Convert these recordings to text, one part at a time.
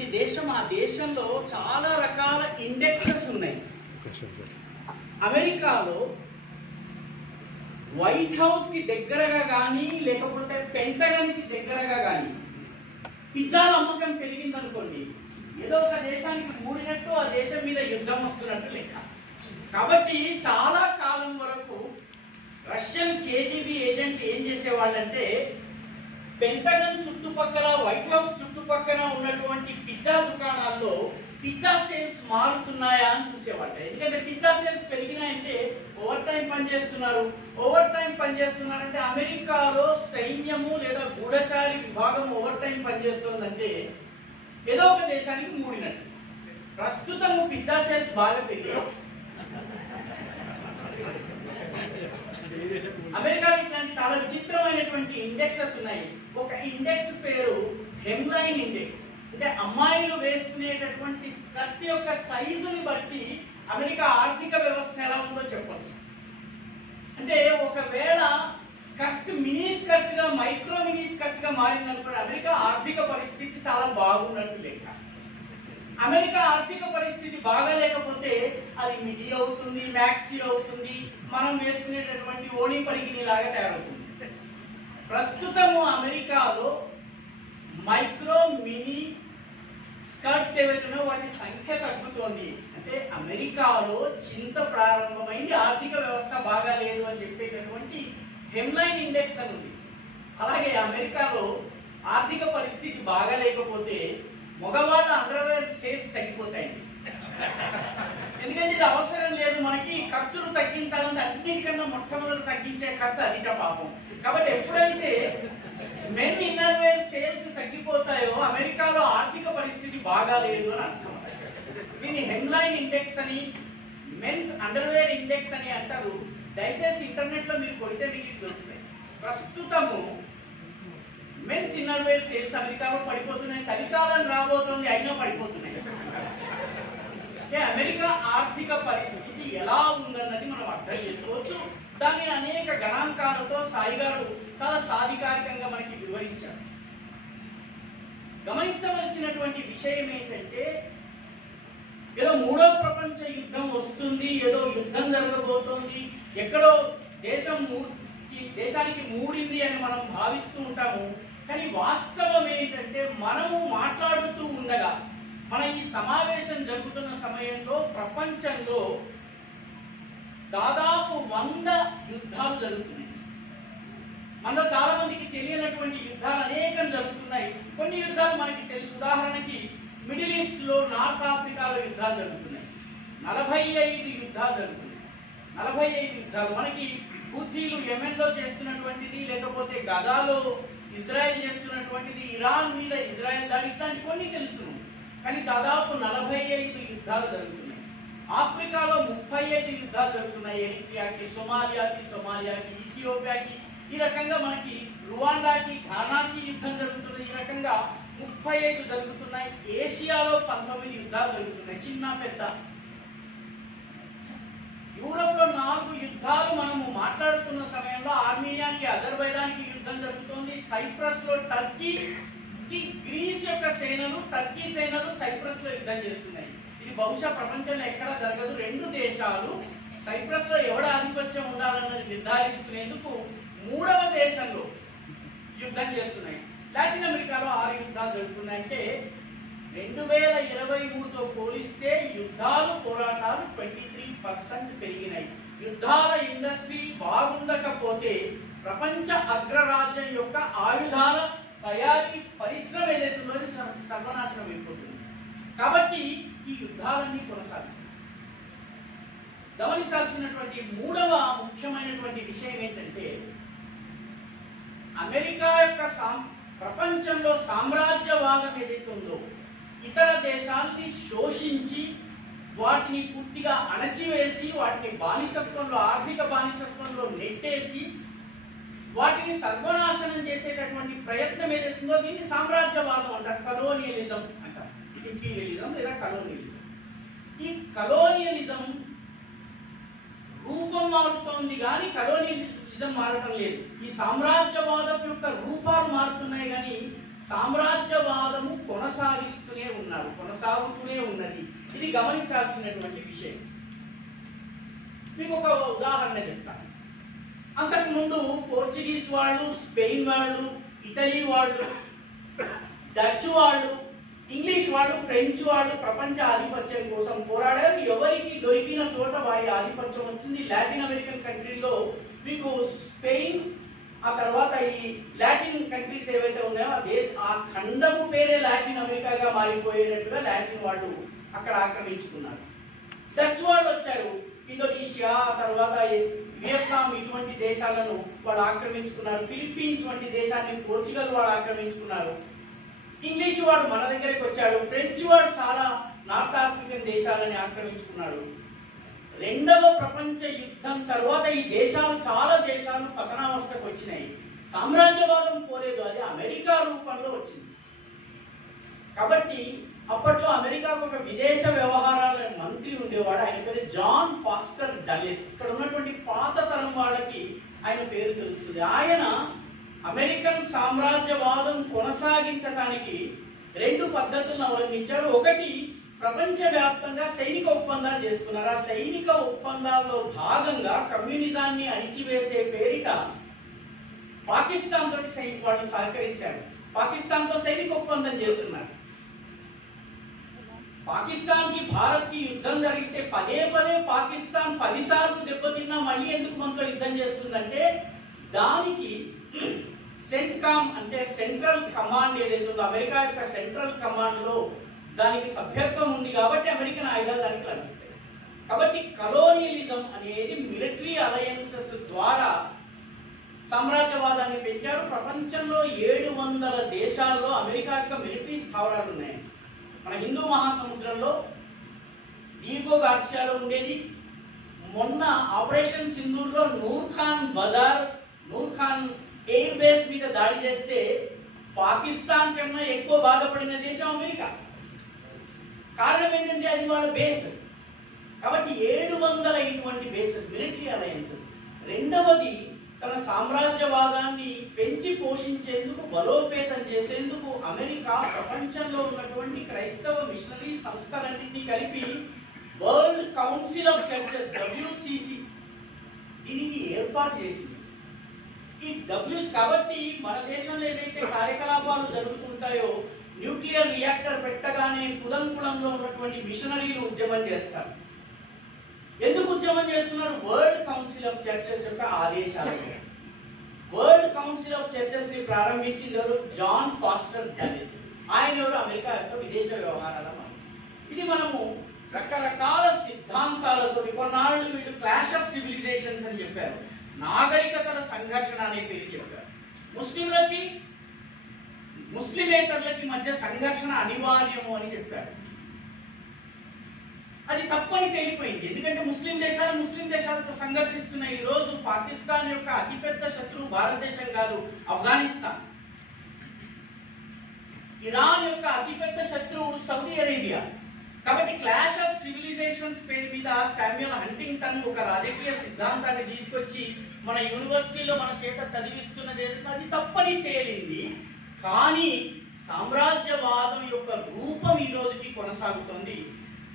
ఉన్నటువంటి దేశం, ఆ దేశంలో చాలా రకాల ఇండెక్సెస్ ఉన్నాయి. అమెరికాలో వైట్ హౌస్ కి దగ్గరగా కానీ లేకపోతే పెంటగన్ కి దగ్గరగా కానీ పిజ్జాల అమ్మకం పెరిగిందనుకోండి, ఏదో ఒక దేశానికి మూడినట్టు ఆ దేశం మీద యుద్ధం వస్తున్నట్టు లెక్క. కాబట్టి చాలా కాలం వరకు రష్యన్ కేజీబీ ఏజెంట్ ఏం చేసేవాళ్ళంటే పెంటగన్ చుట్టుపక్కల, వైట్ హౌస్ చుట్టుపక్కల ఉన్నటువంటి పిజ్జా దుకాణాల్లో పిజ్జా సేల్స్ మారుతున్నాయా అని చూసేవాళ్ళ. ఎందుకంటే పిజ్జా సేల్స్ పెరిగినాయంటే ఓవర్ టైం పనిచేస్తున్నారు. ఓవర్ టైం పనిచేస్తున్నారంటే అమెరికాలో సైన్యము లేదా గూఢచారి విభాగం ఓవర్ టైం పనిచేస్తుందంటే ఏదో ఒక దేశానికి మూడినట్టు. ప్రస్తుతము పిజ్జా సేల్స్ బాగా పెరిగాయి. అమెరికాలో ఇట్లాంటి చాలా విచిత్రమైనటువంటి ఇండెక్సెస్ ఉన్నాయి. ఒక ఇండెక్స్ పేరు హెమ్లైన్ ఇండెక్స్. అంటే అమ్మాయిలు వేసుకునేటటువంటి స్కర్ట్ యొక్క సైజుని బట్టి అమెరికా ఆర్థిక వ్యవస్థ ఎలా ఉందో చెప్పచ్చు. అంటే ఒకవేళ స్కర్ట్ మినీ స్కర్ట్ గా, మైక్రో మినీ స్కర్ట్ గా మారింది అనుకోండి, అమెరికా ఆర్థిక పరిస్థితి చాలా బాగున్నట్టు లెక్క. అమెరికా ఆర్థిక పరిస్థితి బాగాలేకపోతే అది మిడి అవుతుంది, మ్యాక్సీ అవుతుంది, మనం వేసుకునేటటువంటి ఓణి పరిగిణి లాగా తయారవుతుంది. ప్రస్తుతము అమెరికాలో మైక్రో మినీ స్కర్ట్స్ ఏవైతున్నాయో వాటి సంఖ్య తగ్గుతోంది. అంటే అమెరికాలో చింత ప్రారంభమైంది, ఆర్థిక వ్యవస్థ బాగా లేదు అని చెప్పేటటువంటి హెమ్లైన్ ఇండెక్స్ అని ఉంది. అలాగే అమెరికాలో ఆర్థిక పరిస్థితి బాగాలేకపోతే మగవాళ్ళ అండర్వేర్ సేల్స్ తగ్గిపోతాయండి. ఎందుకంటే ఇది అవసరం లేదు, మనకి ఖర్చులు తగ్గించాలంటే అన్నిటికన్నా మొట్టమొదటి తగ్గించే ఖర్చు అధిక పాపం. కాబట్టి ఎప్పుడైతే మెన్ ఇన్నర్వేర్ సేల్స్ తగ్గిపోతాయో అమెరికాలో ఆర్థిక పరిస్థితి బాగాలేదు అని అర్థం. దీన్ని హెమ్లైన్ ఇండెక్స్ అని, మెన్స్ అండర్వేర్ ఇండెక్స్ అని అంటారు. దయచేసి ఇంటర్నెట్ లో మీరు కొడితే మీకు దొరుకుతాయి. ప్రస్తుతము మెన్స్ ఇన్నర్వేర్ సేల్స్ అమెరికాలో పడిపోతున్నాయి. చలికాలం రాబోతోంది, అయినా పడిపోతున్నాయి. అమెరికా ఆర్థిక పరిస్థితి ఎలా ఉందన్నది మనం అర్థం చేసుకోవచ్చు. దాన్ని అనేక గణాంకాలతో సాయి గారు చాలా సాధికారికంగా మనకి వివరించారు. గమనించవలసినటువంటి విషయం ఏంటంటే, ఏదో మూడో ప్రపంచ యుద్ధం వస్తుంది, ఏదో యుద్ధం జరగబోతోంది, ఎక్కడో దేశానికి మూడింది అని మనం భావిస్తూ ఉంటాము. కానీ వాస్తవం ఏంటంటే, మనము మాట్లాడుతూ ఉండగా, మన ఈ సమావేశం జరుగుతున్న సమయంలో ప్రపంచంలో దాదాపు 100 యుద్ధాలు జరుగుతున్నాయి. మనలో చాలా మందికి తెలియనటువంటి యుద్ధాలు అనేకం జరుగుతున్నాయి. కొన్ని యుద్ధాలు మనకి తెలుసు. ఉదాహరణకి మిడిల్ ఈస్ట్ లో, నార్త్ ఆఫ్రికాలో యుద్ధాలు జరుగుతున్నాయి. 45 యుద్ధాలు జరుగుతున్నాయి. 45 యుద్ధాలు మనకి హూతీలు యెమెన్ లో చేస్తున్నటువంటిది, లేకపోతే గజాలో ఇజ్రాయెల్ చేస్తున్నటువంటిది, ఇరాన్ మీద ఇజ్రాయెల్ దాడి, ఇట్లాంటి కొన్ని తెలుసు. కానీ దాదాపు 45 యుద్ధాలు జరుగుతున్నాయి. ఆఫ్రికాలో 35 యుద్ధాలు జరుగుతున్నాయి. ఎరిట్రియాకి, సోమాలియాకి, ఇథియోపియాకి, ఈ రకంగా మనకి రువాండాకి, ఘానాకి యుద్ధం జరుగుతుంది. ఈ రకంగా 35 జరుగుతున్నాయి. ఏషియాలో 19 యుద్ధాలు జరుగుతున్నాయి, చిన్న పెద్ద. యూరోప్ లో 4 యుద్ధాలు మనము మాట్లాడుతున్న సమయంలో ఆర్మీనియాకి, అజర్బైజాన్కి యుద్ధం జరుగుతుంది. సైప్రస్ లో టర్కీ, గ్రీస్ యొక్క సేనలు, టర్కీ సేనలు సైప్రస్ లో యుద్ధం చేస్తున్నాయి. ఇది బహుశా ప్రపంచంలో ఎక్కడా జరగదు. 2 దేశాలు సైప్రస్ లో ఎవడ ఆధిపత్యం ఉండాలన్నది నిర్ధారించుకునేందుకు 3వ దేశంలో యుద్ధం చేస్తున్నాయి. లాటిన్ అమెరికాలో 6 యుద్ధాలు జరుగుతున్నాయి. అంటే 2023తో పోలిస్తే యుద్ధాలు, పోరాటాలు 23% పెరిగినాయి. యుద్ధాల ఇండస్ట్రీ బాగుండకపోతే ప్రపంచ అగ్రరాజ్యం యొక్క ఆయుధాల తయారీ పరిశ్రమ ఏదైతుందో సర్వనాశనం అయిపోతుంది. కాబట్టి ఈ యుద్ధాలన్నీ కొనసాగుతాయి. గమనించాల్సినటువంటి 3వ ముఖ్యమైనటువంటి విషయం ఏంటంటే, అమెరికా యొక్క ప్రపంచంలో సామ్రాజ్యవాదం ఏదైతే ఉందో, ఇతర దేశాలని శోషించి వాటిని పూర్తిగా అణచివేసి, వాటిని బానిసత్వంలో, ఆర్థిక బానిసత్వంలో నెట్టేసి వాటిని సర్వనాశనం చేసేటటువంటి ప్రయత్నం ఏదైతుందో దీన్ని సామ్రాజ్యవాదం అంటారు. కలోనియలిజం అంటారు. ఇంపీరియలిజం లేదా కలోనియలిజం. ఈ కలోనియలిజం రూపం మారుతోంది కానీ కలోనియలిజం మారటం లేదు. ఈ సామ్రాజ్యవాదం యొక్క రూపాలు మారుతున్నాయి కానీ సామ్రాజ్యవాదము కొనసాగుతూనే ఉన్నది. ఇది గమనించాల్సినటువంటి విషయం. మీకు ఒక ఉదాహరణ చెప్తాను. అంతకుముందు పోర్చుగీస్ వాళ్ళు, స్పెయిన్ వాళ్ళు, ఇటలీ వాళ్ళు, డచ్ వాళ్ళు, ఇంగ్లీష్ వాళ్ళు, ఫ్రెంచ్ వాళ్ళు ప్రపంచ ఆధిపత్యం కోసం పోరాడారు. ఎవరికి దొరికిన చోట వారి ఆధిపత్యం వచ్చింది. లాటిన్ అమెరికన్ కంట్రీలో మీకు స్పెయిన్, ఆ తర్వాత ఈ లాటిన్ కంట్రీస్ ఏవైతే ఉన్నాయో ఆ ఖండము పేరే లాటిన్ అమెరికాగా మారిపోయేటట్టుగా లాటిన్ వాళ్ళు అక్కడ ఆక్రమించుకున్నారు. డచ్ వాళ్ళు వచ్చారు, ఇండోనేషియా, తర్వాత వియత్నాం ఇటువంటి దేశాలను వాళ్ళు ఆక్రమించుకున్నారు. ఫిలిప్పీన్స్ వంటి దేశాన్ని పోర్చుగల్ వాళ్ళు ఆక్రమించుకున్నారు. ఇంగ్లీష్ వాడు మన దగ్గరికి వచ్చాడు. ఫ్రెంచ్ వాడు చాలా నార్త్ ఆఫ్రికన్ దేశాలని ఆక్రమించుకున్నాడు. రెండవ ప్రపంచ యుద్ధం తర్వాత ఈ చాలా దేశాలు పతనావస్థకు వచ్చినాయి. సామ్రాజ్యవాదం పోలేదు, అది అమెరికా రూపంలో వచ్చింది. కాబట్టి అప్పట్లో అమెరికాకు ఒక విదేశ వ్యవహారాల మంత్రి ఉండేవాడు. ఆయన పేరు జాన్ ఫాస్టర్ డల్లెస్. ఇక్కడ ఉన్నటువంటి పాత తరం వాళ్ళకి ఆయన పేరు తెలుస్తుంది. ఆయన అమెరికన్ సామ్రాజ్యవాదం కొనసాగించడానికి 2 పద్ధతులను అవలంబించాడు. ఒకటి, ప్రపంచవ్యాప్తంగా సైనిక ఒప్పందాలు చేసుకున్నారు. ఆ సైనిక ఒప్పందాల్లో భాగంగా కమ్యూనిజాన్ని అణిచివేసే పేరిట పాకిస్తాన్ తోటి వాళ్ళు సహకరించారు. పాకిస్తాన్తో సైనిక ఒప్పందం చేస్తున్నారు. పాకిస్తాన్ కి భారత్ కి యుద్ధం జరిగితే పదే పాకిస్తాన్ 10 సార్లు దెబ్బతిన్నా మళ్ళీ ఎందుకు మనతో యుద్ధం చేస్తుందంటే దానికి సెంట్కామ్ అంటే సెంట్రల్ కమాండ్ ఏదైతే ఉందో అమెరికా యొక్క సెంట్రల్ కమాండ్ లో దానికి సభ్యత్వం ఉంది కాబట్టి అమెరికన్ ఆయుధాలు దానికి లభిస్తాయి. కాబట్టి కలోనియలిజం అనేది మిలిటరీ అలయన్సెస్ ద్వారా సామ్రాజ్యవాదాన్ని పెంచారు. ప్రపంచంలో 700 దేశాల్లో అమెరికా యొక్క మిలిటరీ స్థావరాలు ఉన్నాయి. మన హిందూ మహాసముద్రంలో దీపో గార్సియాలో ఉండేది. మొన్న ఆపరేషన్ సింధూర్లో నూర్ ఖాన్ ఎయిర్ బేస్ మీద దాడి చేస్తే పాకిస్తాన్ కన్నా ఎక్కువ బాధపడిన దేశం అమెరికా. కారణం ఏంటంటే అది వాళ్ళ బేస్. కాబట్టి 700 ఇటువంటి బేసెస్, మిలిటరీ అలయన్సెస్. రెండవది, తన సామ్రాజ్యవాదాన్ని పెంచి పోషించేందుకు, బలోపేతం చేసేందుకు అమెరికా ప్రపంచంలో ఉన్నటువంటి క్రైస్తవ మిషనరీ సంస్థలన్నింటినీ కలిపి world council of churches WCC దీనికి ఏర్పాటు చేసింది. ఈ కాబట్టి మన దేశంలో ఏదైతే కార్యకలాపాలు జరుగుతుంటాయో న్యూక్లియర్ రియాక్టర్ పెట్టగానే కులంకులంలో ఉన్నటువంటి మిషనరీలు ఉద్యమం చేస్తారు. ఎందుకు ఉద్యమం చేస్తున్నారు? వరల్డ్ కౌన్సిల్ ఆఫ్ చర్చెస్ యొక్క ఆదేశాలు. వరల్డ్ కౌన్సిల్ ఆఫ్ చర్చెస్ ని ప్రారంభించింది ఎవరు? John Foster Dulles. ఆయన ఎవరు? అమెరికా యొక్క విదేశ వ్యవహారాల మంత్రి. ఇది మనము రకరకాల సిద్ధాంతాలతో కొన్నాళ్ళు వీళ్ళు క్లాష్ ఆఫ్ సివిలైజేషన్స్ అని చెప్పారు. నాగరికతల సంఘర్షణ అనే పేరు చెప్పారు. ముస్లిమేతరులకి మధ్య సంఘర్షణ అనివార్యము అని చెప్పారు. అది తప్పని తేలిపోయింది. ఎందుకంటే ముస్లిం దేశాలతో సంఘర్షిస్తున్న ఈ రోజు పాకిస్తాన్ యొక్క అతిపెద్ద శత్రువు భారతదేశం కాదు, ఆఫ్ఘనిస్తాన్. ఇరాన్ యొక్క అతిపెద్ద శత్రువు సౌదీ అరేబియా. కాబట్టి క్లాష్ ఆఫ్ సివిలైజేషన్స్ పేరు మీద శామ్యూల్ హంటింగ్టన్ ఒక రాజకీయ సిద్ధాంతాన్ని తీసుకొచ్చి మన యూనివర్సిటీలో మన చేత చదివిస్తున్నది అది తప్పని తేలింది. కానీ సామ్రాజ్యవాదం యొక్క రూపం ఈ రోజుకి కొనసాగుతుంది.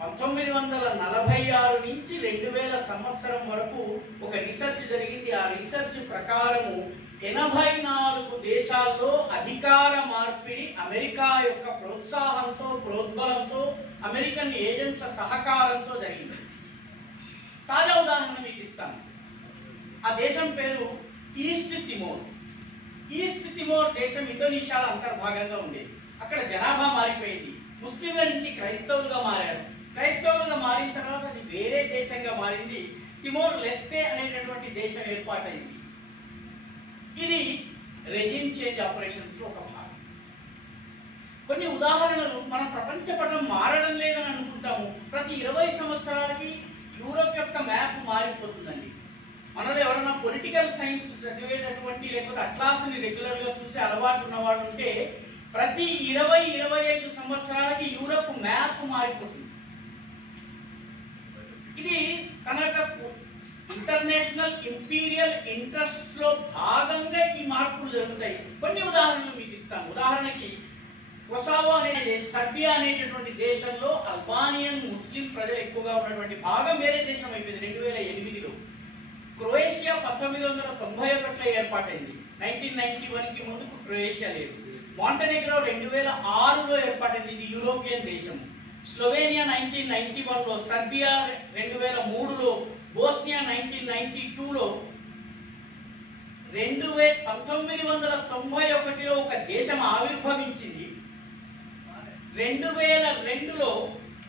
1946 నుంచి 2000 సంవత్సరం వరకు ఒక రీసెర్చ్ జరిగింది. ఆ రీసెర్చ్ ప్రకారము 84 దేశాల్లో అధికార మార్పిడి అమెరికా యొక్క ప్రోత్సాహంతో, ప్రోద్బలంతో, అమెరికన్ ఏజెంట్ల సహకారంతో జరిగింది. తాజా ఉదాహరణ మీకు ఇస్తాను. ఆ దేశం పేరు ఈస్ట్ తిమోర్. ఈస్ట్ తిమోర్ దేశం ఇండోనేషియాలో అంతర్భాగంగా ఉండేది. అక్కడ జనాభా మారిపోయింది. ముస్లింల నుంచి క్రైస్తవులుగా మారారు. క్రైస్తవులుగా మారిన తర్వాత అది వేరే దేశంగా మారింది. తిమోర్ లెస్టే అనేటటువంటి దేశం ఏర్పాటైంది. ఇది రెజిమ్ చేంజ్ ఆపరేషన్స్ లో ఒక భాగం. కొన్ని ఉదాహరణలు, మనం ప్రపంచ పటం మారడం లేదని అనుకుంటాము. ప్రతి 20 సంవత్సరాలకి యూరోప్ యొక్క మ్యాప్ మారిపోతుందండి. మనలో ఎవరైనా పొలిటికల్ సైన్స్ చదివేటటువంటి లేకపోతే అట్లాస్ని రెగ్యులర్ గా చూసే అలవాటు ఉన్నవాడు ఉంటే ప్రతి 20-25 సంవత్సరాలకి యూరోప్ మ్యాప్ మారిపోతుంది. ఇది తన యొక్క ఇంటర్నేషనల్ ఇంపీరియల్ ఇంట్రెస్ట్ లో భాగంగా ఈ మార్పులు జరుగుతాయి. కొన్ని ఉదాహరణలు మీకు ఇస్తాను. ఉదాహరణకి కొసావో అనే సర్బియా అనేటటువంటి దేశంలో అల్బానియన్ ముస్లిం ప్రజలు ఎక్కువగా ఉన్నటువంటి భాగం వేరే దేశం అయిపోయింది 2008లో. క్రొయేషియా 1991లో ఏర్పాటైంది. 1991కి ముందుకు క్రొయేషియా లేదు. మాంటెనెగ్రో 2006లో ఏర్పాటైంది, ఇది యూరోపియన్ దేశం. స్లోవేనియా 1991లో, సర్బియా 2003లో, బోస్నియా 1992లో, 1991లో ఒక దేశం ఆవిర్భవించింది. 2002లో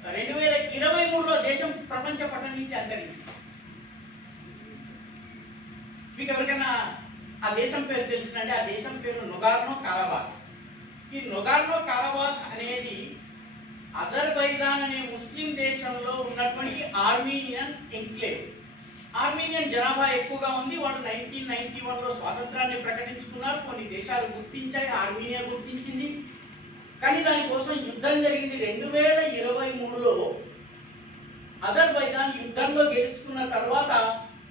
2023లో దేశం ప్రపంచ పటం నుంచి అంతరించింది. మీకు ఎవరికైనా ఆ దేశం పేరు తెలిసినంటే ఆ దేశం పేరు నొగార్నో కారబాఖ్. ఈ నొగార్నో కారబాఖ్ అనేది అజర్బైజాన్ అనే ముస్లిం దేశంలో ఉన్నటువంటి ఆర్మీనియన్ ఎన్క్లేవ్. ఆర్మీనియన్ జనాభా ఎక్కువగా ఉంది. వాళ్ళు 1991లో స్వాతంత్రాన్ని ప్రకటించుకున్నారు. కొన్ని దేశాలు గుర్తించాయి, ఆర్మీనియా గుర్తించింది. కానీ దానికోసం యుద్ధం జరిగింది. 2023లో అజర్బైజాన్ యుద్ధంలో గెలుచుకున్న తర్వాత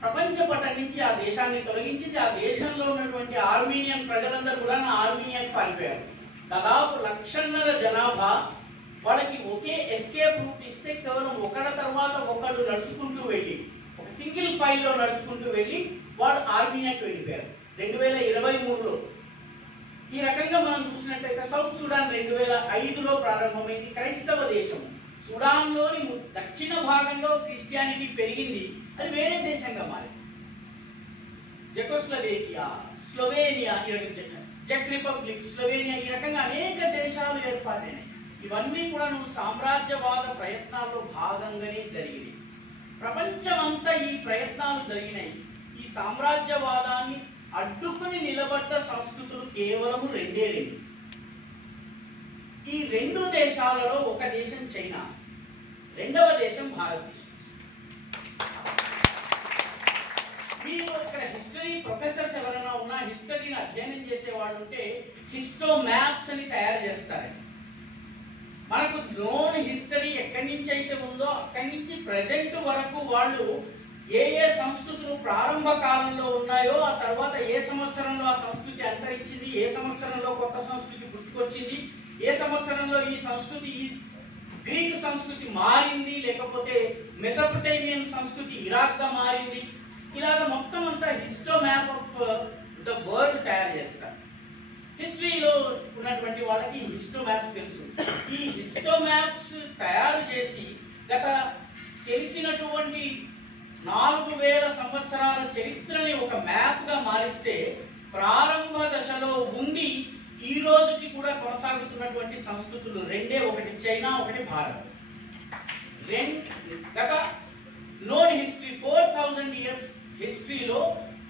ప్రపంచ పటం నుంచి ఆ దేశాన్ని తొలగించింది. ఆ దేశంలో ఉన్నటువంటి ఆర్మీనియన్ ప్రజలందరూ కూడా ఆర్మీనియాకి పారిపోయారు. దాదాపు 1,500,000 జనాభా. వాళ్ళకి ఒకే ఎస్కేప్ రూట్ ఇస్తే కేవలం ఒకళ్ళ తర్వాత ఒకళ్ళు నడుచుకుంటూ వెళ్ళి, ఒక సింగిల్ ఫైల్లో నడుచుకుంటూ వెళ్ళి వాళ్ళు ఆర్మీనియాకి వెళ్ళిపోయారు 2023లో. ఈ రకంగా మనం చూసినట్లయితే సౌత్ సుడాన్ 2005లో ప్రారంభమైంది. క్రైస్తవ దేశం. సుడాన్లోని దక్షిణ భాగంలో క్రిస్టియానిటీ పెరిగింది, అది వేరే దేశంగా మారింది. జెకోస్లోవేకియా, స్లోవేనియా, చెక్ రిపబ్లిక్, స్లోవేనియా, ఈ రకంగా అనేక దేశాలు ఏర్పాటైనాయి. ఇవన్నీ కూడా సామ్రాజ్యవాద ప్రయత్నాల్లో భాగంగానే జరిగినాయి. ప్రపంచమంతా ఈ ప్రయత్నాలు జరిగినాయి. ఈ సామ్రాజ్యవాదాన్ని అడ్డుకుని నిలబడ్డ సంస్కృతులు కేవలం రెండే. ఈ రెండు దేశాలలో ఒక దేశం చైనా, రెండవ దేశం భారతదేశం. మీరు ఇక్కడ హిస్టరీ ప్రొఫెసర్స్ ఎవరైనా ఉన్నా, హిస్టరీని అధ్యయనం చేసేవాళ్ళు ఉంటే హిస్టో మ్యాప్స్ అని తయారు చేస్తారండి. మనకు నోన్ హిస్టరీ ఎక్కడి నుంచి అయితే ఉందో అక్కడి నుంచి ప్రజెంట్ వరకు వాళ్ళు ఏ ఏ సంస్కృతులు ప్రారంభ కాలంలో ఉన్నాయో, ఆ తర్వాత ఏ సంవత్సరంలో ఆ సంస్కృతి అంతరించింది, ఏ సంవత్సరంలో కొత్త సంస్కృతి పుట్టుకొచ్చింది, ఏ సంవత్సరంలో ఈ సంస్కృతి, ఈ గ్రీక్ సంస్కృతి మారింది, లేకపోతే మెసొపొటేమియన్ సంస్కృతి ఇరాక్గా మారింది, ఇలాగ మొత్తం అంతా histo map of the world తయారు చేస్తారు. హిస్టరీలో ఉన్నటువంటి వాళ్ళకి హిస్టో మ్యాప్ తెలుసు. ఈ హిస్టో మ్యాప్స్ తయారు చేసి గత తెలిసినటువంటి 4000 సంవత్సరాల చరిత్రని ఒక మ్యాప్ గా మారిస్తే ప్రారంభ దశలో ఉండి ఈ రోజుకి కూడా కొనసాగుతున్నటువంటి సంస్కృతులు రెండే, ఒకటి చైనా, ఒకటి భారత్. గత నోన్ హిస్టరీ 4000 ఇయర్స్ హిస్టరీలో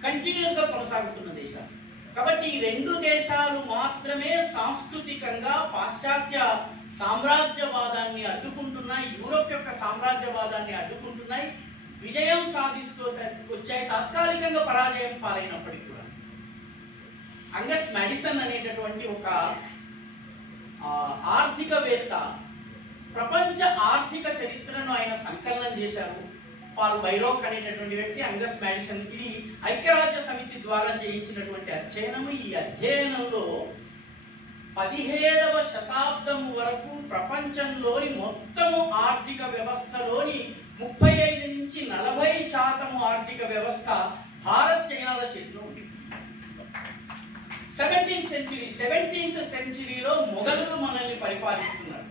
కంటిన్యూస్ గా కొనసాగుతున్న దేశాలు. కాబట్టి ఈ రెండు దేశాలు మాత్రమే సాంస్కృతికంగా పాశ్చాత్య సామ్రాజ్యవాదాన్ని అడ్డుకుంటున్నాయి, యూరోప్ యొక్క సామ్రాజ్యవాదాన్ని అడ్డుకుంటున్నాయి, విజయం సాధిస్తూ వచ్చాయి. తాత్కాలికంగా పరాజయం పాలైనప్పటికీ కూడా. అంగస్ మాడిసన్ అనేటటువంటి ఒక ఆర్థికవేత్త ప్రపంచ ఆర్థిక చరిత్రను ఆయన సంకలనం చేశారు. పాల్ బైరోక్ అనేటటువంటి వ్యక్తి, అంగస్ మాడిసన్. ఇది ఐక్యరాజ్య సమితి ద్వారా చేయించినటువంటి అధ్యయనము. ఈ అధ్యయనంలో 17వ శతాబ్దం వరకు ప్రపంచంలోని మొత్తము ఆర్థిక వ్యవస్థలోని 35 నుంచి 40% ఆర్థిక వ్యవస్థ భారత్ చైనాల చేతిలో ఉంది. 17th సెంచరీలో మొఘలులు మనల్ని పరిపాలిస్తున్నారు.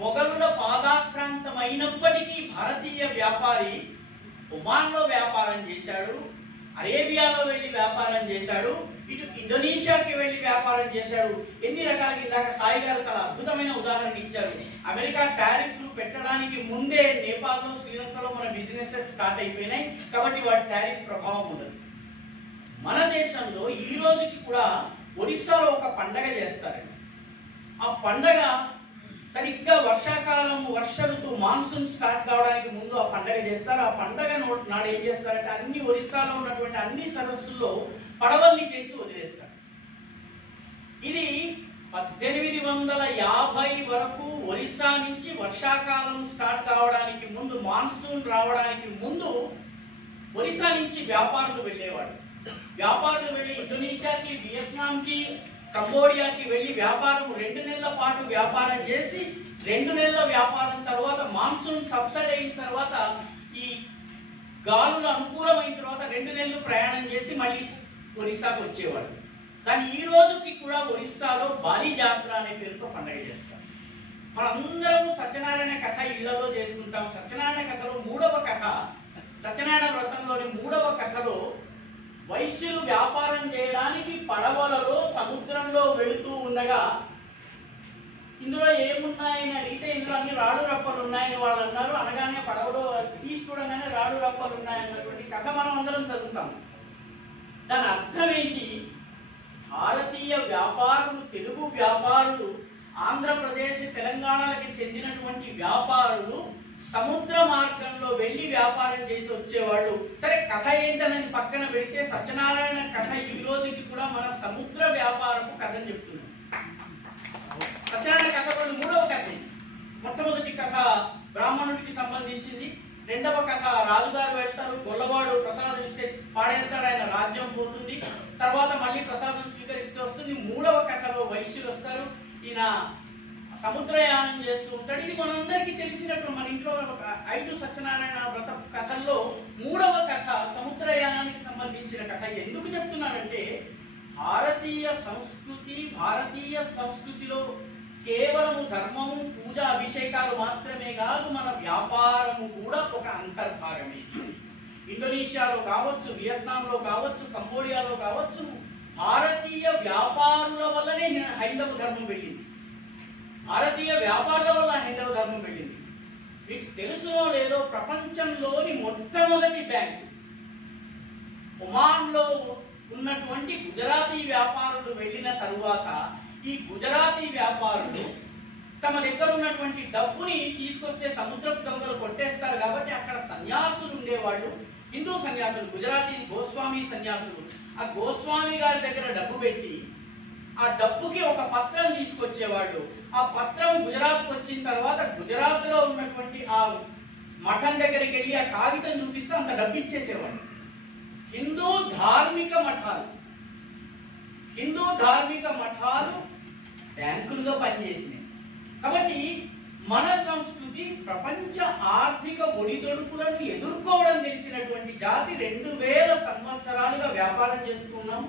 మొఘలుల పాదాక్రాంతమైనప్పటికీ భారతీయ వ్యాపారి ఒమాన్లో వ్యాపారం చేశాడు, అరేబియాలో వెళ్ళి వ్యాపారం చేశాడు, ఇటు ఇండోనేషియాకి వెళ్ళి వ్యాపారం చేశాడు. ఎన్ని రకాలకి ఇందాక సాయి గారు చాలా అద్భుతమైన ఉదాహరణ ఇచ్చారు. అమెరికా టారిఫ్లు పెట్టడానికి ముందే నేపాల్లో, శ్రీలంకలో మన బిజినెసెస్ స్టార్ట్ అయిపోయినాయి. కాబట్టి వాటి టారిఫ్ ప్రభావం ఉండదు. మన దేశంలో ఈ రోజుకి కూడా ఒడిస్సాలో ఒక పండగ చేస్తారండి. ఆ పండగ సరిగ్గా వర్షాకాలం, వర్ష ఋతువు, మాన్సూన్ స్టార్ట్ కావడానికి ముందు ఆ పండగ చేస్తారు. ఆ పండగ నాడు ఏం చేస్తారంటే అన్ని ఒరిస్సాలో ఉన్నటువంటి అన్ని సరస్సుల్లో పడవల్ని చేసి వదిలేస్తారు. ఇది 1850 వరకు ఒరిస్సా నుంచి వర్షాకాలం స్టార్ట్ కావడానికి ముందు, మాన్సూన్ రావడానికి ముందు ఒరిస్సా నుంచి వ్యాపారులు వెళ్ళేవాడు. వ్యాపారులు వెళ్ళి ఇండోనేషియాకి, వియత్నాంకి, కంబోడియాకి వెళ్ళి వ్యాపారం 2 నెలల పాటు వ్యాపారం చేసి 2 నెలల వ్యాపారం తర్వాత మాన్సూన్ సబ్సైడ్ అయిన తర్వాత ఈ గాలులు అనుకూలమైన తర్వాత 2 నెలలు ప్రయాణం చేసి మళ్ళీ ఒరిస్సాకు వచ్చేవాడు. కానీ ఈ రోజుకి కూడా ఒరిస్సాలో బాలి జాతర అనే పేరుతో పండుగ చేస్తారు. మనందరం సత్యనారాయణ కథ ఇళ్లలో చేసుకుంటాం. సత్యనారాయణ కథలో 3వ కథ, సత్యనారాయణ వ్రతంలోని 3వ కథలో వైశ్యులు వ్యాపారం చేయడానికి పడవలలో సముద్రంలో వెళుతూ ఉండగా ఇందులో ఏమున్నాయని అడిగితే ఇందులో అన్ని రాళ్ళు రప్పలు ఉన్నాయని వాళ్ళు అన్నారు. అనగానే పడవలో తీసి చూడగానే రాళ్ళు రప్పలు ఉన్నాయన్నటువంటి కథ మనం అందరం చదువుతాం. దాని అర్థం ఏంటి? భారతీయ వ్యాపారులు, తెలుగు వ్యాపారులు, ఆంధ్రప్రదేశ్ తెలంగాణలకి చెందినటువంటి వ్యాపారులు సముద్ర మార్గంలో వెళ్ళి వ్యాపారం చేసి వచ్చేవాళ్ళు. సరే, కథ ఏంటనేది పక్కన పెడితే సత్యనారాయణ కథ ఈ రోజుకి కూడా మన సముద్ర వ్యాపారపు కథని చెప్తున్నాం. సత్యనారాయణ కథ 3వ కథ. మొట్టమొదటి కథ బ్రాహ్మణుడికి సంబంధించింది. 2వ కథ రాజుగారు వెళ్తారు, గొల్లవాడు ప్రసాదం ఇస్తే పాడేస్తాడు, ఆయన రాజ్యం పోతుంది. తర్వాత మళ్ళీ ప్రసాదం స్వీకరిస్తూ వస్తుంది. 3వ కథలో వైశ్యులు వస్తారు, ఈయన సముద్రయానం చేస్తూ ఉంటాడు. ఇది మనందరికీ తెలిసినట్టు మన ఇంట్లో 5 సత్యనారాయణ వ్రత కథల్లో 3వ కథ సముద్రయానానికి సంబంధించిన కథ. ఎందుకు చెప్తున్నానంటే భారతీయ సంస్కృతిలో కేవలము ధర్మము, పూజ, అభిషేకాలు మాత్రమే కాదు, మన వ్యాపారము కూడా ఒక అంతర్భాగమే. ఇండోనేషియాలో కావచ్చు, వియత్నాంలో కావచ్చు, కంబోడియాలో కావచ్చు, భారతీయ వ్యాపారుల వల్లనే హైందవ ధర్మం వెళ్ళింది. భారతీయ వ్యాపారుల వల్ల హైందవ ధర్మం వెళ్ళింది. మీకు తెలుసునో లేదో, ప్రపంచంలోని మొట్టమొదటి బ్యాంకు ఒమాన్లో ఉన్నటువంటి గుజరాతీ వ్యాపారులు వెళ్ళిన తరువాత ఈ గుజరాతీ వ్యాపారులు తమ దగ్గర ఉన్నటువంటి డబ్బుని తీసుకొస్తే సముద్రపు దొంగలు కొట్టేస్తారు కాబట్టి అక్కడ సన్యాసులు ఉండేవాళ్ళు, హిందూ సన్యాసులు, గుజరాతీ గోస్వామి సన్యాసులు. ఆ గోస్వామి గారి దగ్గర డబ్బు పెట్టి ఆ డబ్బుకి ఒక పత్రం తీసుకొచ్చేవాళ్ళు. ఆ పత్రం గుజరాత్కు వచ్చిన తర్వాత గుజరాత్ లో ఉన్నటువంటి ఆ మఠం దగ్గరికి వెళ్ళి ఆ కాగితం చూపిస్తే అంత డబ్బు ఇచ్చేసేవాళ్ళు. హిందూ ధార్మిక మఠాలు బ్యాంకులుగా పనిచేసినాయి. కాబట్టి మన సంస్కృతి ప్రపంచ ఆర్థిక ఒడిదొడుకులను ఎదుర్కోవడం తెలిసినటువంటి జాతి. 2000 సంవత్సరాలుగా వ్యాపారం చేస్తున్నాం.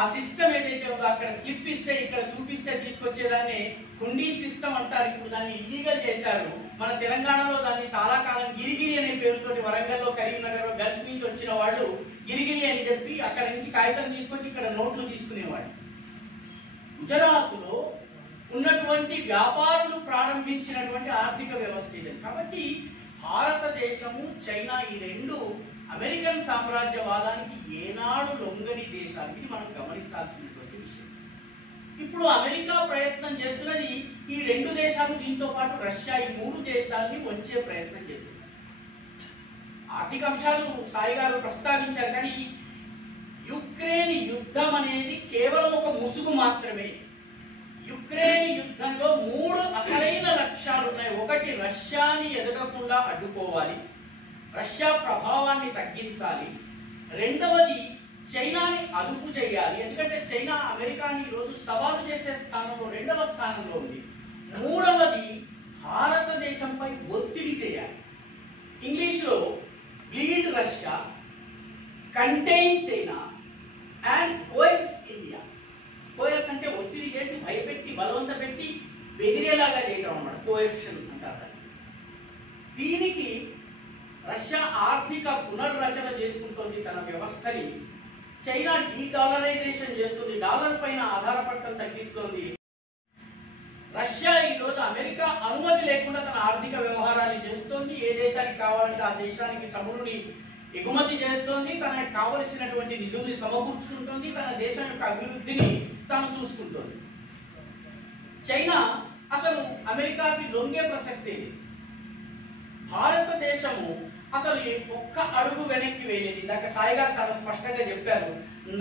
ఆ సిస్టమ్ ఏదైతే ఉందో, అక్కడ స్లిప్ ఇస్తే ఇక్కడ చూపిస్తే తీసుకొచ్చేదాన్ని హుండీ సిస్టమ్ అంటారు. ఇప్పుడు దాన్ని ఇల్లీగల్ చేశారు. మన తెలంగాణలో దాన్ని చాలా కాలం గిరిగిరి అనే పేరుతోటి వరంగల్లో, కరీంనగర్లో గల్ఫ్ నుంచి వచ్చిన వాళ్ళు గిరిగిరి అని చెప్పి అక్కడ నుంచి కాగితం తీసుకొచ్చి ఇక్కడ నోట్లు తీసుకునేవాళ్ళు. గుజరాత్లో ఉన్నటువంటి వ్యాపారులు ప్రారంభించినటువంటి ఆర్థిక వ్యవస్థ ఇది. కాబట్టి భారతదేశము, చైనా ఈ 2 అమెరికన్ సామ్రాజ్యవాదానికి ఏనాడు లొంగని దేశాలు. ఇది మనం గమనించాల్సినటువంటి విషయం. ఇప్పుడు అమెరికా ప్రయత్నం చేస్తున్నది ఈ 2 దేశాలు, దీంతో పాటు రష్యా, ఈ 3 దేశాలని వంచే ప్రయత్నం చేస్తున్నారు. ఆర్థిక అంశాలు సాయి గారు ప్రస్తావించారు, కానీ యుక్రెయిన్ యుద్ధం అనేది కేవలం ఒక ముసుగు మాత్రమే. యుక్రెయిన్ యుద్ధంలో 3 అసలైన లక్ష్యాలు ఉన్నాయి. ఒకటి, రష్యాని ఎదగకుండా అడ్డుకోవాలి, రష్యా ప్రభావాన్ని తగ్గించాలి. రెండవది, చైనాని అదుపు చేయాలి. ఎందుకంటే చైనా అమెరికాని ఈరోజు సవాలు చేసే స్థానంలో 2వ స్థానంలో ఉంది. మూడవది, భారతదేశంపై ఒత్తిడి చేయాలి. ఇంగ్లీష్లో lead Russia, contain China and coerce India. Coerce అంటే ఒత్తిడి చేసి, భయపెట్టి, బలవంత పెట్టి, బెదిరేలాగా చేయడం అన్నమాట. కోయర్షన్ అంటారు. దీనికి రష్యా ఆర్థిక పునర్రచన చేసుకుంటోంది తన వ్యవస్థని. చైనా డీడాలరైజేషన్ చేస్తుంది, డాలర్ పైన ఆధారపడటం తగ్గిస్తోంది. రష్యా ఈరోజు అమెరికా అనుమతి లేకుండా తన ఆర్థిక వ్యవహారాన్ని చేస్తోంది. ఏ దేశానికి కావాలంటే ఆ దేశానికి చమురుని ఎగుమతి చేస్తోంది, తనకు కావలసినటువంటి నిధుల్ని సమకూర్చుకుంటోంది, తన దేశం యొక్క అభివృద్ధిని తాను చూసుకుంటోంది. చైనా అసలు అమెరికాకి లొంగే ప్రసక్తే లేదు. భారతదేశము అసలు ఒక్క అడుగు వెనక్కి వేయలేదు. ఇందాక సాయి గారు చాలా స్పష్టంగా చెప్పారు.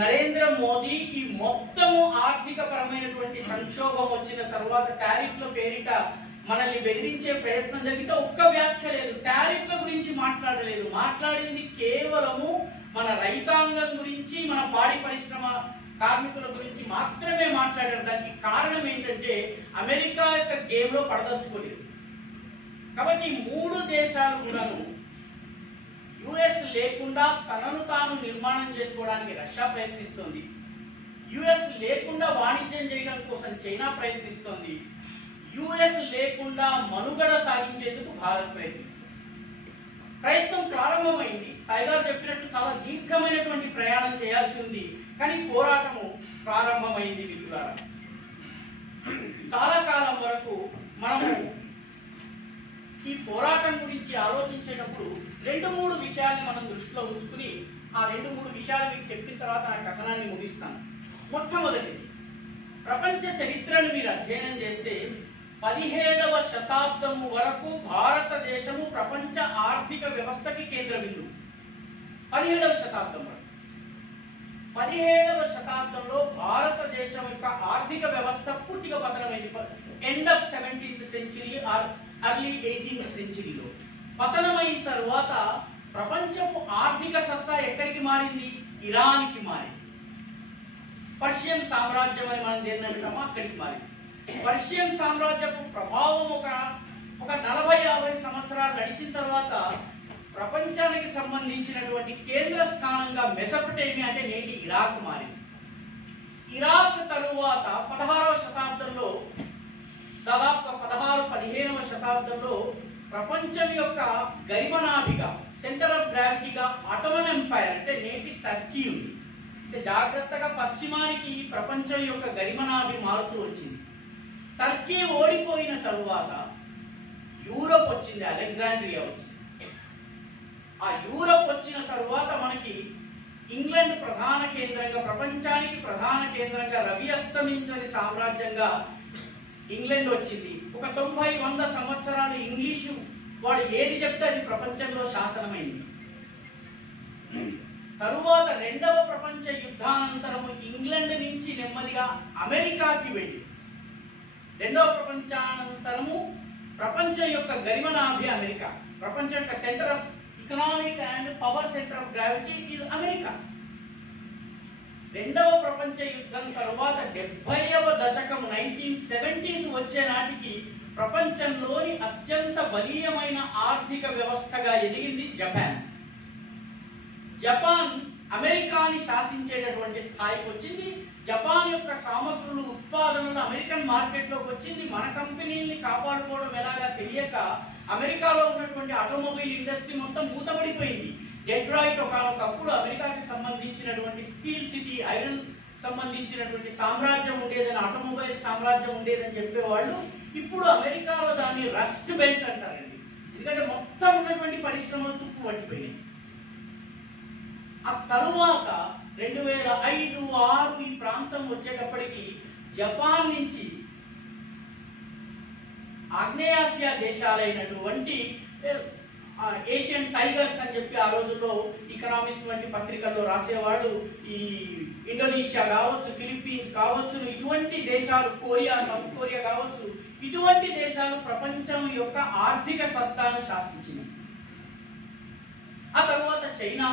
నరేంద్ర మోదీ ఈ మొత్తము ఆర్థిక పరమైనటువంటి సంక్షోభం వచ్చిన తర్వాత టారిఫ్ల పేరిట మనల్ని బెదిరించే ప్రయత్నం జరిగితే ఒక్క వ్యాఖ్య లేదు. టారిఫ్ల గురించి మాట్లాడలేదు. మాట్లాడింది కేవలము మన రైతాంగం గురించి, మన పాడి పరిశ్రమ కార్మికుల గురించి మాత్రమే మాట్లాడారు. దానికి కారణం ఏంటంటే అమెరికా యొక్క గేమ్ లో పడదలుచుకోలేదు. కాబట్టి మూడు దేశాలు కూడాను యుఎస్ లేకుండా తనను తాను నిర్మాణం చేసుకోవడానికి రష్యా ప్రయత్నిస్తోంది. యుఎస్ లేకుండా వాణిజ్యం చేయడం కోసం చైనా ప్రయత్నిస్తోంది. యుఎస్ లేకుండా మనుగడ సాగించేందుకు భారత్ ప్రయత్నిస్తుంది. ప్రయత్నం ప్రారంభమైంది. సాయి గారు చెప్పినట్టు చాలా దీర్ఘమైనటువంటి ప్రయాణం చేయాల్సి ఉంది, కానీ పోరాటము ప్రారంభమైంది. మిత్రులారా, చాలా కాలం వరకు మనము ఈ పోరాటం గురించి ఆలోచించేటప్పుడు 2-3 విషయాల్ని మనం దృష్టిలో ఉంచుకుని ఆ 2-3 విషయాలు మీకు చెప్పిన తర్వాత నా కథనాన్ని ముగిస్తాను. మొట్టమొదటిది, ప్రపంచ చరిత్రను మీరు అధ్యయనం చేస్తే 17వ శతాబ్దము వరకు భారతదేశము ప్రపంచ ఆర్థిక వ్యవస్థకి కేంద్ర బిందువు. 17వ శతాబ్దం వరకు. 17వ శతాబ్దంలో భారతదేశం యొక్క ఆర్థిక వ్యవస్థ పూర్తిగా పతనమైంది. End of 17th century or early 18th సెంచరీలో పతనమైన తరువాత ప్రపంచపు ఆర్థిక సత్తా ఎక్కడికి మారింది? ఇరాన్కి మారింది. పర్షియన్ సామ్రాజ్యం అని మనం దేన్ని అంటామో అక్కడికి మారింది. పర్షియన్ సామ్రాజ్యపు ప్రభావం ఒక 40-50 సంవత్సరాలు నడిచిన తర్వాత ప్రపంచానికి సంబంధించినటువంటి కేంద్ర స్థానంగా మెసొపొటేమియా అంటే నేటి ఇరాక్ మారింది. ఇరాక్ తరువాత 16వ శతాబ్దంలో, దాదాపు 16-15వ శతాబ్దంలో ప్రపంచం యొక్క గరిమనాభిగా, సెంటర్ ఆఫ్ గ్రావిటీగా ఆటోమన్ ఎంపైర్ అంటే నేటి టర్కీ ఉంది. అంటే జాగ్రత్తగా పశ్చిమానికి ప్రపంచం యొక్క గరిమనాభి మారుతూ వచ్చింది. టర్కీ ఓడిపోయిన తరువాత యూరప్ వచ్చింది, అలెగ్జాండ్రియా వచ్చింది. ఆ యూరప్ వచ్చిన తరువాత మనకి ఇంగ్లాండ్ ప్రధాన కేంద్రంగా, ప్రపంచానికి ప్రధాన కేంద్రంగా, రవి అస్తమించని సామ్రాజ్యంగా ఇంగ్లాండ్ వచ్చింది. ఒక 90-100 సంవత్సరాలు ఇంగ్లీషు వాడు ఏది చెప్తే అది ప్రపంచంలో శాసనమైంది. తరువాత 2వ ప్రపంచ యుద్ధానంతరము ఇంగ్లాండ్ నుంచి నెమ్మదిగా అమెరికాకి వెళ్ళి, 2వ ప్రపంచానంతరము ప్రపంచం యొక్క గరిమనాభి అమెరికా. ప్రపంచం యొక్క centre of economic and power centre of gravity is America. 2వ ప్రపంచ యుద్ధం తరువాత 70వ దశకం 1970s వచ్చే నాటికి ప్రపంచంలోని అత్యంత బలీయమైన ఆర్థిక వ్యవస్థగా ఎదిగింది జపాన్. జపాన్ అమెరికాని శాసించేటటువంటి స్థాయికి వచ్చింది. జపాన్ యొక్క సామగ్రులు, ఉత్పాదనలు అమెరికన్ మార్కెట్లోకి వచ్చింది. మన కంపెనీల్ని కాపాడుకోవడం ఎలాగా తెలియక అమెరికాలో ఉన్నటువంటి ఆటోమొబైల్ ఇండస్ట్రీ మొత్తం మూతపడిపోయింది. డెట్రాయిట్ ఒకప్పుడు అమెరికాకి సంబంధించినటువంటి స్టీల్ సిటీ, ఐరన్ సంబంధించినటువంటి సామ్రాజ్యం ఉండేదని, ఆటోమొబైల్ సామ్రాజ్యం ఉండేదని చెప్పేవాళ్ళు ఇప్పుడు అమెరికాలో దాన్ని రస్ట్ బెల్ట్ అంటారండి. ఎందుకంటే మొత్తం ఉన్నటువంటి పరిశ్రమలు తుప్పు పట్టిపోయినాయి. ఆ తరువాత 2005-2006 ఈ ప్రాంతం వచ్చేటప్పటికి జపాన్ నుంచి ఆగ్నేయాసియా దేశాలైనటువంటి ఏషియన్ టైగర్స్ అని చెప్పి ఆ రోజుల్లో ఎకనామిక్స్ వంటి పత్రికల్లో రాసేవాళ్ళు, ఈ ఇండోనేషియా కావచ్చు, ఫిలిప్పీన్స్ కావచ్చు, ఇటువంటి దేశాలు, కొరియా, సౌత్ కొరియా కావచ్చు, ఇటువంటి దేశాలు ప్రపంచం యొక్క ఆర్థిక సత్తాను శాసించింది. ఆ తర్వాత చైనా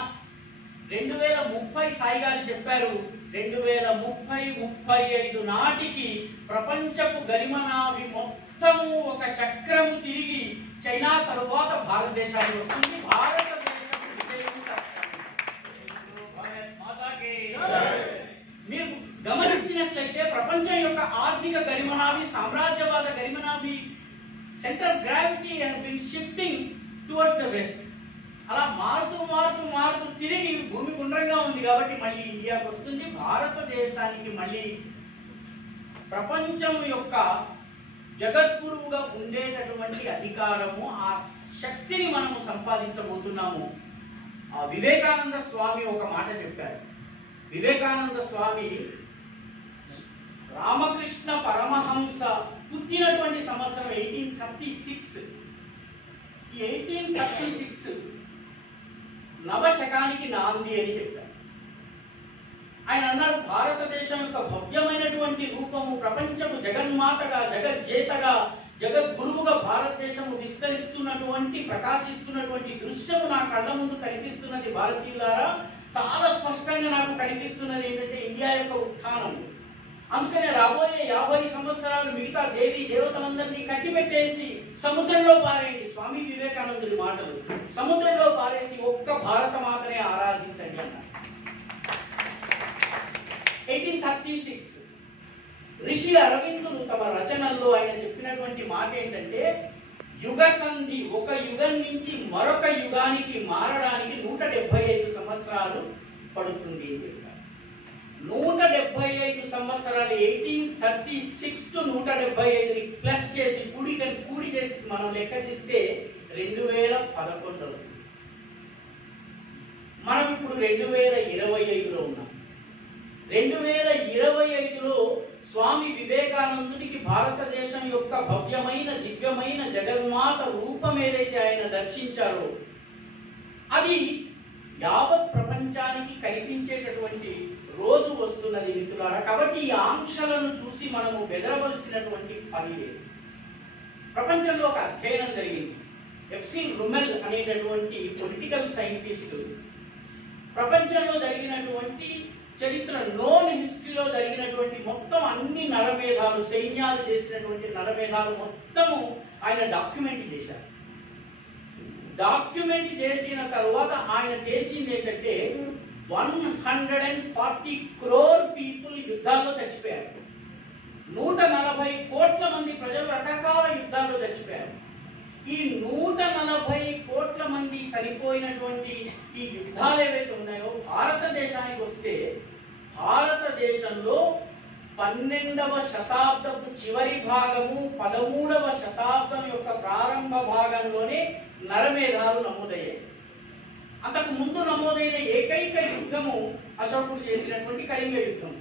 2030 సాయి గారు చెప్పారు, 2030-35 నాటికి ప్రపంచపు గరిమనాభి మొత్తము ఒక చక్రము తిరిగి చైనా తరువాత భారతదేశానికి వస్తుంది. మీరు గమనించినట్లయితే ప్రపంచం యొక్క ఆర్థిక గరిమనాభి, సామ్రాజ్యవాద గరిమనాభి, centre gravity has been shifting towards the west. అలా మారుతూ మారుతూ మారుతూ తిరిగి భూమి గుండ్రంగా ఉంది కాబట్టి మళ్ళీ ఇండియాకు వస్తుంది. భారతదేశానికి మళ్ళీ ప్రపంచం యొక్క జగద్గురువుగా ఉండేటటువంటి అధికారము, ఆ శక్తిని మనము సంపాదించబోతున్నాము. వివేకానంద స్వామి ఒక మాట చెప్పారు. వివేకానంద స్వామి రామకృష్ణ పరమహంస పుట్టినటువంటి సంవత్సరం 1836. ఈ 1836 నవశకానికి నాంది అని చెప్పారు. ఆయన అన్నారు, భారతదేశం యొక్క భవ్యమైనటువంటి రూపము ప్రపంచము జగన్మాతగా, జగజ్జేతగా, జగద్గురువుగా భారతదేశము విస్తరిస్తున్నటువంటి ప్రకాశిస్తున్నటువంటి దృశ్యము నా కళ్ళ ముందు కనిపిస్తున్నది. భారతీయులారా, చాలా స్పష్టంగా నాకు కనిపిస్తున్నది ఏంటంటే ఇండియా యొక్క ఉత్థానం. అందుకనే రాబోయే 50 సంవత్సరాలు మిగతా దేవి దేవతలందరినీ కట్టిపెట్టేసి సముద్రంలో పారేయండి. స్వామి వివేకానందుడి మాటలు. సముద్రంలో పారేసి ఒక్క భారత మాతనే ఆరాధించండి అన్నారు. 1836 ఋషి అరవిందులు తమ రచనల్లో ఆయన చెప్పినటువంటి మాట ఏంటంటే, యుగ సంధి ఒక యుగం నుంచి మరొక యుగానికి మారడానికి 175 సంవత్సరాలు పడుతుంది అని చెప్పారు. 175 సంవత్సరాలు 1836 టు 175ని ప్లస్ చేసి కూడి చేసి మనం లెక్క తీస్తే 2011. మనం ఇప్పుడు 2025లో ఉన్నాం. 2025లో స్వామి వివేకానందునికి భారతదేశం యొక్క భవ్యమైన దివ్యమైన జగన్మాత రూపం ఏదైతే ఆయన దర్శించారో అది యావత్ ప్రపంచానికి కనిపించేటటువంటి రోజు వస్తున్నది మిత్రులారా. కాబట్టి ఈ ఆంక్షలను చూసి మనము బెదరవలసినటువంటి పని లేదు. ప్రపంచంలో ఒక అధ్యయనం జరిగింది. ఎఫ్సి రుమెల్ అనేటటువంటి పొలిటికల్ సైంటిస్టు ప్రపంచంలో జరిగినటువంటి చరిత్ర నోన్ హిస్టరీలో జరిగినటువంటి మొత్తం అన్ని నరమేధాలు, సైన్యాలు చేసినటువంటి నరమేధాలు మొత్తము ఆయన డాక్యుమెంట్ చేశారు. డాక్యుమెంట్ చేసిన తర్వాత ఆయన తేల్చింది ఏంటంటే 140 crore పీపుల్ యుద్ధాల్లో చచ్చిపోయారు. 140 కోట్ల మంది ప్రజలు రకరకాల యుద్ధాల్లో చచ్చిపోయారు. ఈ 140 కోట్ల మంది చనిపోయినటువంటి ఈ యుద్ధాలు ఏవైతే ఉన్నాయో భారతదేశానికి వస్తే భారతదేశంలో 12వ శతాబ్దపు చివరి భాగము 13వ శతాబ్దం యొక్క ప్రారంభ భాగంలోనే నరమేధాలు నమోదయ్యాయి. అంతకు ముందు నమోదైన ఏకైక యుద్ధము అశోకుడు చేసినటువంటి కళింగ యుద్ధం.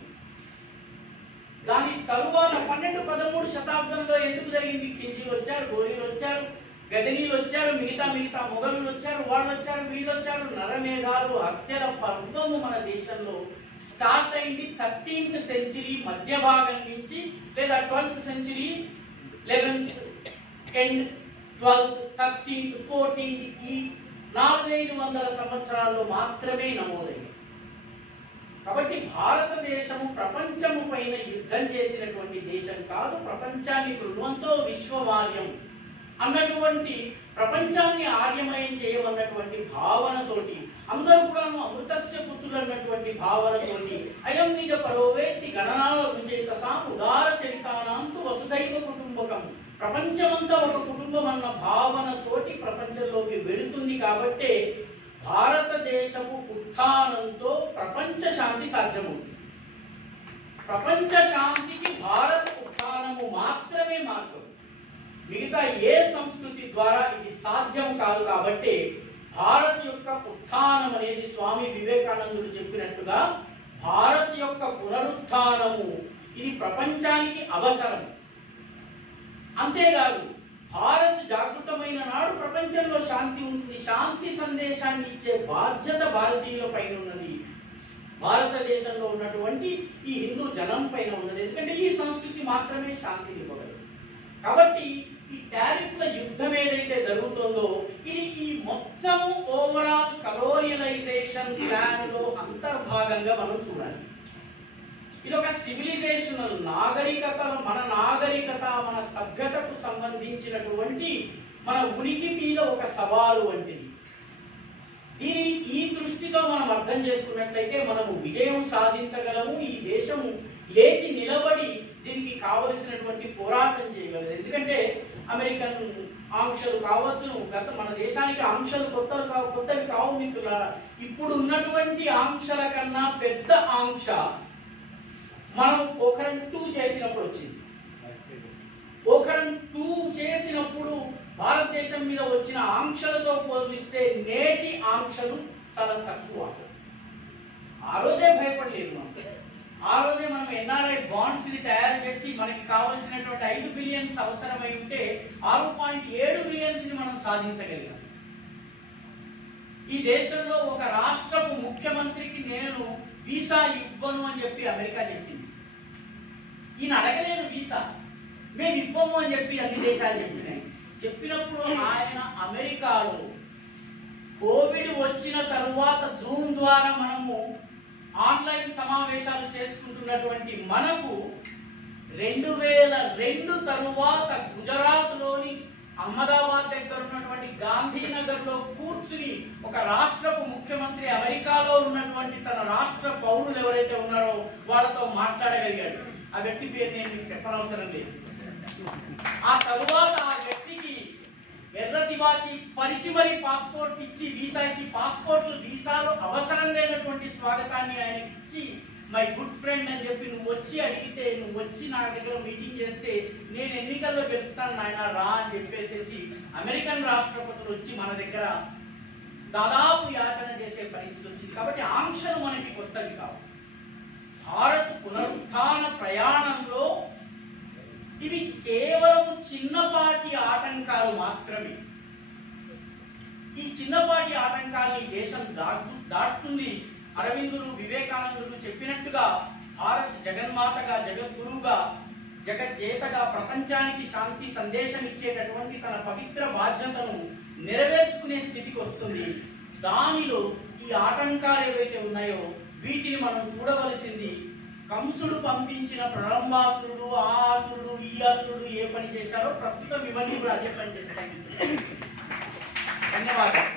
దాని తరువాత 12-13 శతాబ్దంలో ఎందుకు జరిగింది? ఖిల్జీలు వచ్చారు, గోరీలు వచ్చారు, గజనీలు వచ్చారు, మిగతా మొఘలులు వచ్చారు, వాళ్ళు వచ్చారు, వీళ్ళు వచ్చారు. నరమేధాలు హత్యల పర్వము మన దేశంలో స్టార్ట్ అయింది 13th సెంచరీ మధ్య భాగం నుంచి, లేదా 12th century 11th and 12th 13th 14th ఈ 400 సంవత్సరాల్లో మాత్రమే నమోదైంది. కాబట్టి భారతదేశము ప్రపంచము పైన యుద్ధం చేసినటువంటి దేశం కాదు. ప్రపంచాన్ని కృణ్వంతో విశ్వవార్యం అన్నటువంటి ప్రపంచాన్ని ఆర్యమయం చేయమన్నటువంటి భావనతోటి అందరూ కూడా అమృతస్య పుత్రులు అన్నటువంటి భావనతోటి అయం నిజ పరోవేత్తి గణనాల విజేతసాం ఉదార చరితానాంతు వసుదైవ కుటుంబకం, ప్రపంచమంతా ఒక కుటుంబం అన్న భావనతోటి ప్రపంచంలోకి వెళుతుంది. కాబట్టే భారతదేశపు ఉత్థానంతో ప్రపంచ శాంతి సాధ్యమవుతుంది. ప్రపంచ శాంతికి భారత ఉత్థానము మాత్రమే మార్గం. మిగతా ఏ సంస్కృతి ద్వారా ఇది సాధ్యం కాదు. కాబట్టి భారత్ యొక్క ఉత్థానం అనేది స్వామి వివేకానందుడు చెప్పినట్టుగా భారత్ యొక్క పునరుత్థానము ఇది ప్రపంచానికి అవసరం. అంతేకాదు భారత్ జాగృతమైన నాడు ప్రపంచంలో శాంతి ఉంటుంది. శాంతి సందేశాన్ని ఇచ్చే బాధ్యత భారతీయుల పైన ఉన్నది. భారతదేశంలో ఉన్నటువంటి ఈ హిందూ జనం పైన ఉన్నది. ఎందుకంటే ఈ సంస్కృతి మాత్రమే శాంతిని ఇవ్వగలదు. కాబట్టి ఈ టారిఫ్ల యుద్ధం ఏదైతే జరుగుతుందో ఇది ఈ మొత్తం ఓవరాల్ కలోనియలైజేషన్ ప్లాన్ లో అంతర్భాగంగా మనం చూడాలి. ఇది ఒక సివిలైజేషనల్ నాగరికత, మన సభ్యతకు సంబంధించినటువంటి మన ఉనికి మీద ఒక సవాలు వంటిది. దీనిని ఈ దృష్టితో మనం అర్థం చేసుకున్నట్లయితే మనము విజయం సాధించగలము. ఈ దేశం లేచి నిలబడి దీనికి కావలసినటువంటి పోరాటం చేయగలదు. ఎందుకంటే అమెరికన్ ఆంక్షలు కావచ్చు, మన దేశానికి ఆంక్షలు కొత్తవి కావు మిత్రులారా. ఇప్పుడు ఉన్నటువంటి ఆంక్షల కన్నా పెద్ద ఆంక్ష మనం పోఖరణ్ 2 చేసినప్పుడు వచ్చింది. పోఖరణ్ 2 చేసినప్పుడు భారతదేశం మీద వచ్చిన ఆంక్షలతో పోలిస్తే నేటి ఆంక్షలు చాలా తక్కువ. అసలు ఆ రోజే భయపడలేదు మనం. ఆ రోజే మనం ఎన్ఆర్ఐ బాండ్స్ ని తయారు చేసి మనకి కావలసినటువంటి 5 బిలియన్స్ అవసరమై ఉంటే 6.7 బిలియన్స్ ని మనం సాధించగలిగాం. ఈ దేశంలో ఒక రాష్ట్రపు ముఖ్యమంత్రికి నేను వీసా ఇవ్వను అని చెప్పి అమెరికా చెప్పింది. ఈయన అడగలేదు వీసా. మేము ఇవ్వము అని చెప్పి అన్ని దేశాలు చెప్పినాయి. చెప్పినప్పుడు ఆయన అమెరికాలో కోవిడ్ వచ్చిన తరువాత జూమ్ ద్వారా మనము ఆన్లైన్ సమావేశాలు చేసుకుంటున్నటువంటి మనకు 2002 తరువాత గుజరాత్లోని అహ్మదాబాద్ దగ్గర ఉన్నటువంటి గాంధీనగర్లో కూర్చుని ఒక రాష్ట్రపు ముఖ్యమంత్రి అమెరికాలో ఉన్నటువంటి తన రాష్ట్ర పౌరులు ఎవరైతే ఉన్నారో వాళ్ళతో మాట్లాడగలిగాడు. ఆ వ్యక్తి పేరు నేను మీకు చెప్పనవసరం లేదు. ఆ తరువాత ఆ వ్యక్తికి ఎర్రతివాచి పరిచి మరి పాస్పోర్ట్ ఇచ్చి వీసాలు అవసరం లేనటువంటి స్వాగతాన్ని ఆయనకి ఇచ్చి మై గుడ్ ఫ్రెండ్ అని చెప్పి నువ్వు వచ్చి అడిగితే, నువ్వు వచ్చి నా దగ్గర మీటింగ్ చేస్తే నేను ఎన్నికల్లో గెలుస్తాను నాయన రా అని చెప్పేసి అమెరికన్ రాష్ట్రపతులు వచ్చి మన దగ్గర దాదాపు యాచన చేసే పరిస్థితి వచ్చింది. కాబట్టి ఆంక్షలు మనకి కొత్తవి కావు. భారత్ పునరుత్థాన ప్రయాణంలో ఇవి కేవలం చిన్నపాటి ఆటంకాలు మాత్రమే. ఈ చిన్నపాటి ఆటంకాల్ని దేశం దాటుతుంది. అరవిందులు, వివేకానందులు చెప్పినట్టుగా భారత్ జగన్మాతగా, జగద్గురువుగా, జగజ్జేతగా ప్రపంచానికి శాంతి సందేశం ఇచ్చేటటువంటి తన పవిత్ర బాధ్యతను నెరవేర్చుకునే స్థితికి వస్తుంది. దానిలో ఈ ఆటంకాలు ఏవైతే ఉన్నాయో వీటిని మనం చూడవలసింది. కంసుడు పంపించిన ప్రళంబాసురుడు, ఆ ఆసురుడు, ఈ ఆసురుడు ఏ పని చేశారో ప్రస్తుతం ఇవన్నీ కూడా అదే పని చేస్తాయి. ధన్యవాదాలు.